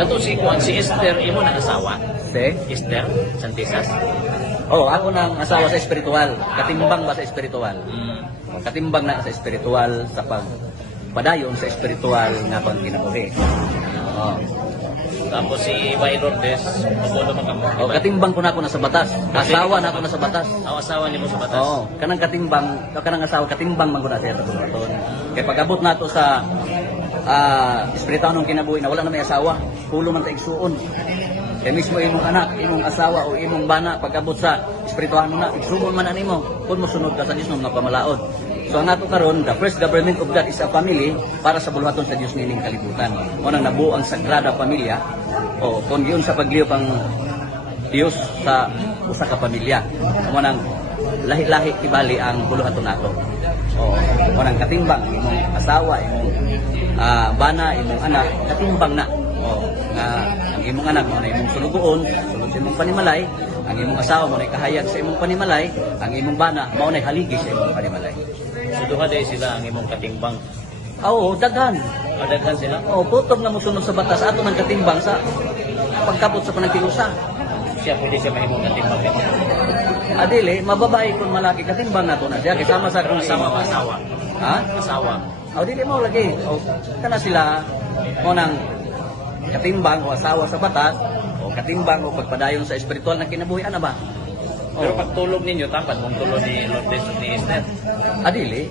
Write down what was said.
Dato si Juan, si Esther, imo na asawa. Si? Esther Santisas. Oh, ako nang asawa sa espiritual. Katimbang ba sa espiritual? Mm. Katimbang na sa espiritual sa pag padayon sa espiritual nga pang kinabuhi. Oh. Tapos si Bay Lourdes, magulo man kamo. Oh, katimbang ko na ako na sa batas. Asawa na ako na sa batas. Ang asawa niyo mo sa batas. Oo, kanang katimbang, kanang asawa katimbang man ko na siya sa. Kaya pag-abot nato sa ah espiritanong kinabuhi na wala na may asawa, pulo man ta igsuon. Kaya mismo imong anak, imong asawa o imong bana pag-abot sa espirituhan mo na, igsuon man animo kung mosunod ka sa Dios nga pamalaod. So ang ato karon, the first government of God is a family para sa buluhaton sa Dios nining kalibutan. Mo nang nabuo ang sagrada pamilya o kung yun sa pagliyop ang Dios sa usa ka pamilya. Mo nang lahi-lahi tibali ang buluhaton nato. O mo nang katimbang imong asawa, imong ah, bana, imong anak, katimbang na. O nga ang imong anak mo na imong sulugoon, sulod sa imong panimalay, ang imong asawa mo na kahayag sa imong panimalay, ang imong bana mao na haligi sa imong panimalay. So duha day sila ang imong katimbang. Oo, daghan. Adaghan sila. O putong na musunod sa batas ato ng katimbang sa pagkabot sa panagkilusa. Siya pwede siya mahimong katimbang. Adili, mababae kung malaki katimbang nato na siya kasama sa Pero asawa ba asawa? Ha? Asawa. O dili mo lagi. O kana sila mo nang katimbang o asawa sa batas o katimbang o pagpadayon sa espiritual na kinabuhi ana ba? Pero pag tulog ninyo, tapat mong tulog ni Lourdes at ni Esther. Adili,